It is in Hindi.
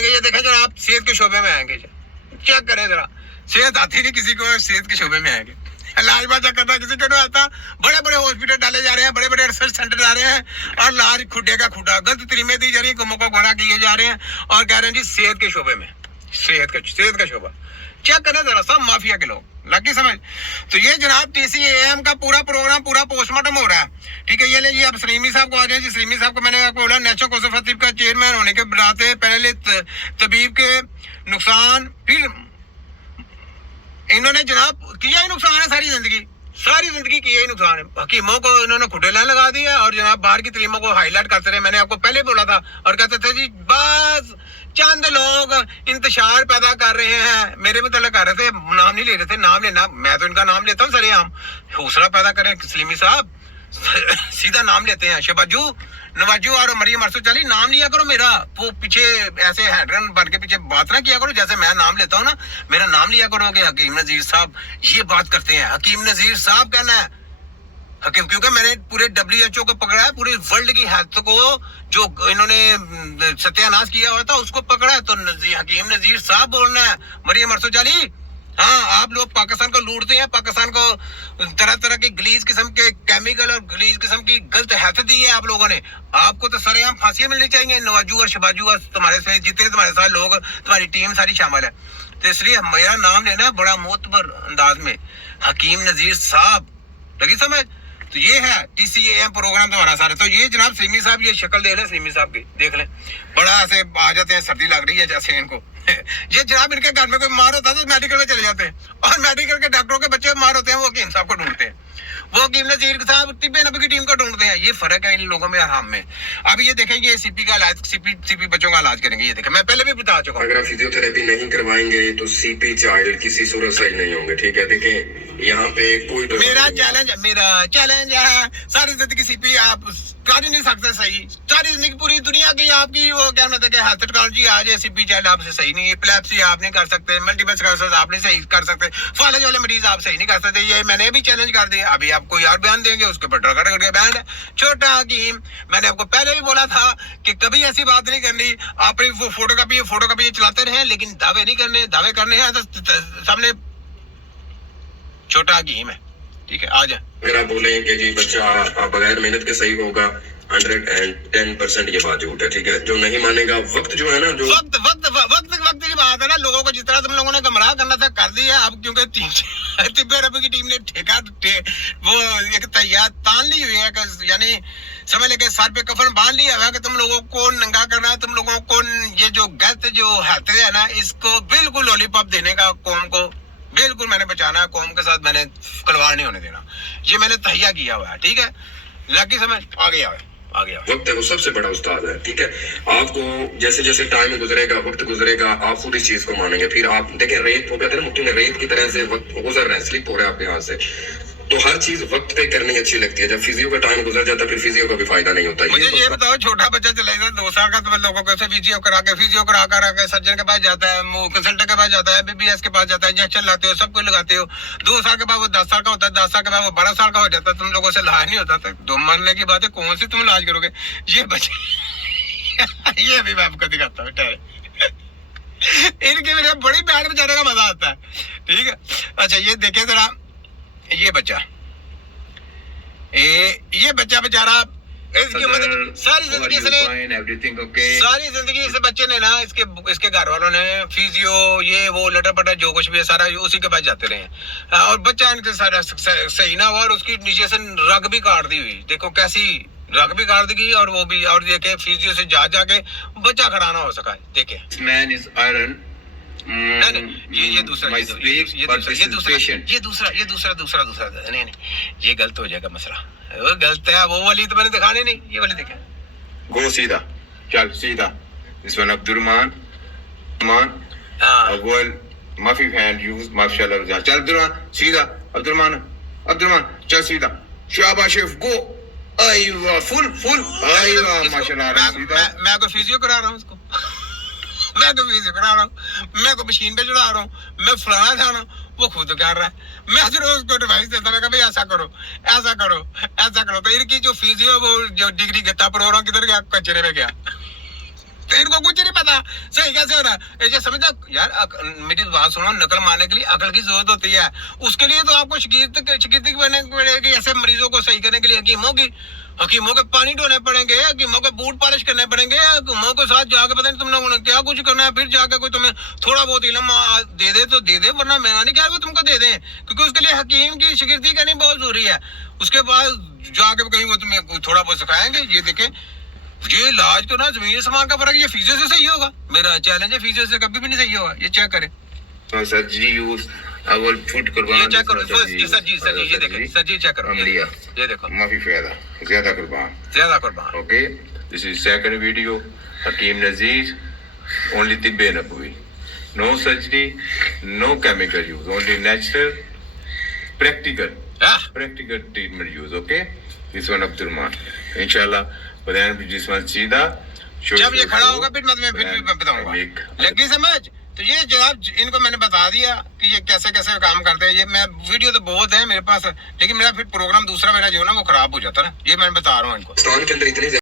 आएंगे, ये देखें जरा आप सेहत के शोबे में आएंगे, चेक करें जरा, सेहत आती नहीं किसी को, सेहत के शोबे में आएंगे, इलाज बाजा करना किसी को नहीं आता। बड़े बड़े हॉस्पिटल डाले जा रहे हैं, बड़े बड़े रिसर्च सेंटर जा रहे हैं और इलाज खुडे का खुडा गलत तरीमे दी जा रही है, गुमों को गोरा किए जा रहे हैं और कह रहे हैं जी सेहत के शोबे में, सेहत का शोबा। चेक करें जरा, सब माफिया के लोग, लगी समझ। तो ये जनाब TCAM का पूरा प्रोग्राम, पूरा पोस्टमार्टम हो रहा है, ठीक है। ये ले जी अब सलीमी साहब को आ जाए जी। सलीमी साहब को मैंने आपको बोला नेशनल कौंसिल फॉर तिब का चेयरमैन होने के नाते पहले तबीब के नुकसान, फिर इन्होंने जनाब किया ही नुकसान है, सारी जिंदगी किया ही नुकसान है। हकीमों को इन्होंने खुटेला लगा दिया और जनाब बाहर की तलीमों को हाईलाइट करते रहे। मैंने आपको पहले बोला था और कहते थे जी बस चंद लोग इंतशार पैदा कर रहे हैं, मेरे मतलब कर रहे थे, नाम नहीं ले रहे थे, नाम लेना, मैं तो इनका नाम लेता हूँ सरेआम, हौसला पैदा करें सलीमी साहब, सीधा नाम लेते हैं। शबाजू, नवाजू और मरियम अरसू चली, नाम लिया करो मेरा, वो पीछे ऐसे हैंडरन बन के पीछे बात ना किया करो, जैसे मैं नाम लेता हूँ ना, मेरा नाम लिया करो कि हकीम नजीर साहब ये बात करते हैं, हकीम नजीर साहब कहना है हकीम, क्योंकि मैंने पूरे WHO को पकड़ा है, पूरे वर्ल्ड की हेल्थ को जो इन्होंने सत्यानाश किया हुआ था उसको पकड़ा है, तो हकीम नजीर साहब बोलना है। मरियम अरसू चली, हाँ आप लोग पाकिस्तान को लूटते हैं, पाकिस्तान को तरह तरह के गलीज किस्म के केमिकल और गलीज किस्म की गलत हेल्थ दी है आप लोगों ने, आपको तो सरेआम फांसियां मिलनी चाहिए। नवाजू और शबाजू और तुम्हारे से जितने तुम्हारे साथ लोग, तुम्हारी टीम सारी शामिल है, तो इसलिए मेरा नाम लेना है बड़ा मोतबर अंदाज में, हकीम नजीर साहब, लगी समझ। तो ये है TCAM प्रोग्राम तुम्हारा सारा। तो ये जनाब सलीमी साहब, ये शक्ल देख लें सलीमी साहब की, देख लें, बड़ा ऐसे आ जाते हैं, सर्दी लग रही है जैसे इनको ये जनाब इनके घर में कोई बीमार होता है तो मेडिकल में चले जाते हैं और मेडिकल के डॉक्टरों के बच्चे बीमार होते हैं, वो हकीम साहब को ढूंढते हैं, वो हकीम नजीर साहब तिब्बे नबी की टीम को ढूंढते हैं। ये फर्क है इन लोगों में और हम में। अब ये देखें, ये CP का इलाज, CP बच्चों का इलाज करेंगे, ये देखें मैं पहले भी बता चुका हूँ। अगर आप फिजियोथेरेपी नहीं करवाएंगे तो CP चाइल्ड किसी सूरत सही नहीं होंगे, ठीक है। देखें यहाँ पे कोई मेरा चैलेंज है, सारी जिंदगी CP आप कर ही नहीं सकते सही, सारी जिंदगी पूरी दुनिया की आपकी वो क्या मतलब हेल्थ टेक्नोलॉजी आज है, CP चाइल्ड आपसे सही नहीं है, एपिलेप्सी आप नहीं कर सकते, मल्टीपल स्क्लेरोसिस आप नहीं सही कर सकते, फालज वाले मरीज आप सही नहीं कर सकते, ये मैंने भी चैलेंज कर दिया। अभी आप कोई और बयान देंगे उसके ऊपर टकर करके बयान है। छोटा हकीम, मैंने आपको पहले भी बोला था कि कभी ऐसी बात नहीं करनी, आप वो फोटोकॉपी चलाते रहे, लेकिन दावे नहीं करने, दावे करने हैं तो सामने छोटा हकीम है, ठीक है। आ जाए, अगर आप बोले कि जी बच्चा बगैर मेहनत के सही होगा, 110% ये बात झूठ है, ठीक है। जो नहीं मानेगा, वक्त जो है ना, जो वक्त की बात है ना, लोगों को जिस तरह तुम लोगों ने गमराह करना था कर दिया। अब क्योंकि तिब्बे रबी की टीम ने वो एक तैयार तान ली हुई है, यानी समझ लेके सर पे कफन बांध लिया हुआ कि तुम लोगों को नंगा करना है, तुम लोगों को ये जो गलत जो हेल्थ है ना, इसको बिल्कुल लॉलीपॉप देने का, कौम को बिल्कुल मैंने बचाना है, कौम के साथ मैंने खिलवाड़ नहीं होने देना, ये मैंने तहिया किया हुआ है, ठीक है। लगी समझ, आ गया वक्त है वो सबसे बड़ा उस्ताद है, ठीक है। आपको जैसे जैसे टाइम गुजरेगा, वक्त गुजरेगा, आप खुद इस चीज को मानेंगे। फिर आप देखें, रेत हो गया था मुट्ठी में, रेत की तरह से वक्त गुजर रहा है, स्लिप हो रहा है आपके हाथ से, तो हर चीज वक्त पे करनी अच्छी लगती है। जब फिजियो का टाइम गुजर जाता है, फिर फिजियो का भी फायदा नहीं होता। मुझे ये बताओ, छोटा बच्चा चला जाता है 2 साल का, तो लोगों को फिजियो करा के सर्जन के पास जाता है, कंसल्टेंट के पास जाता है, BBS के पास जाता है, इंजेक्शन लाते हो, सब कुछ लगाते हो। 2 साल के बाद वो 10 साल का होता है, 10 साल के बाद वो 12 साल का हो जाता है, तुम लोगों से इलाज नहीं होता था। 2 मरने की बात है, कौन सी तुम इलाज करोगे? ये बच्चे ये भी मैं आपको दिखाता हूँ, इनकी मेरे बड़ी बैठ बचाने का मजा आता है, ठीक है। अच्छा ये देखे जरा, ये बच्चा ये बच्चा बेचारा, इसकी मतलब सारी जिंदगी इस बच्चे ने ना, इसके घर वालों ने फिजियो ये वो लटर पटर जो कुछ भी है सारा उसी के पास जाते रहे, और बच्चा इनके सारा सही ना हुआ और उसकी नीचे से रग भी काट दी हुई, देखो कैसी रग भी काट दी, और वो भी, और देखे फिजियो से जाके बच्चा खड़ा ना हो सका, देखे मैन इज आयरन। ये दूसरा नहीं, ये गलत हो जाएगा मसला, वो गलत है, वो वाली तो मैंने दिखाने नहीं, ये वाली देखे। गो सीधा, चल सीधा। दिस वन अब्दुर्रहमान अव्वल माफी हैंड यूज माशाल्लाह। चल अब्दुर्रहमान सीधा, अब्दुर्रहमान चल सीधा, शाबाश गो, आईवा फुल आईवा माशाल्लाह सीधा। मैं को फिजियो करा रहा हूँ उसको मैं तो फिजियो करा रहा हूँ, मैं को मशीन पे चढ़ा रहा हूँ, मैं फलाना था ना, वो खुद कर रहा है, मैं सिर्फ उसको एडवाइस देता मैं भाई ऐसा करो। तो इनकी जो फिजियो वो जो डिग्री गत्ता प्रोग्राम किधर गया, कचरे में गया। तो इनको कुछ नहीं पता सही कैसे हो रहा है। ये समझता यार मेरी बात सुनो, नकल मारने के लिए अकल की जरूरत होती है। उसके लिए तो आपको शिकीर्ती बनने पड़ेगी, ऐसे मरीजों को सही करने के लिए हकीमों के पानी ढोने पड़ेंगे, हकीमों के बूट पॉलिश करने पड़ेंगे, हकीमों के साथ जाके पता नहीं तुमने क्या कुछ करना है, फिर जाके कोई तुम्हें थोड़ा बहुत इल्म दे दे तो दे दे, वरना मैं नहीं कह रहा तुमको दे दें, क्योंकि उसके लिए हकीम की शिकीर्ती करनी बहुत जरूरी है। उसके बाद जाके कहीं वो तुम्हें थोड़ा बहुत सिखाएंगे। ये देखें, ये इलाज तो ना जमीन आसमान का फर्क, ये फिजियो से सही होगा। मेरा चैलेंज है, फिजियो से कभी भी नहीं सही होगा। ये चेक करें, सर्जरी यूज अवल फुट कुर्बान, ये चेक करो सर जी, ये देखें सर जी, चेक करो, ये देखो माफी फायदा ज्यादा कुर्बान। Okay, this is second video. Hakeem Nazir, only Tibbe Nabawi. No surgery, no chemical use, only natural, practical treatment use. Okay, this one Abdurrahman. Inshallah, but then this one Sida. जब ये खड़ा होगा फिर मैं तुम्हें फिर बताऊंगा। लगी समझ? तो ये जनाब इनको मैंने बता दिया कि ये कैसे कैसे काम करते हैं। ये मैं वीडियो तो बहुत है मेरे पास, लेकिन मेरा फिर प्रोग्राम दूसरा मेरा जो है ना वो खराब हो जाता है ना, ये मैं बता रहा हूँ इनको। पाकिस्तान के अंदर इतने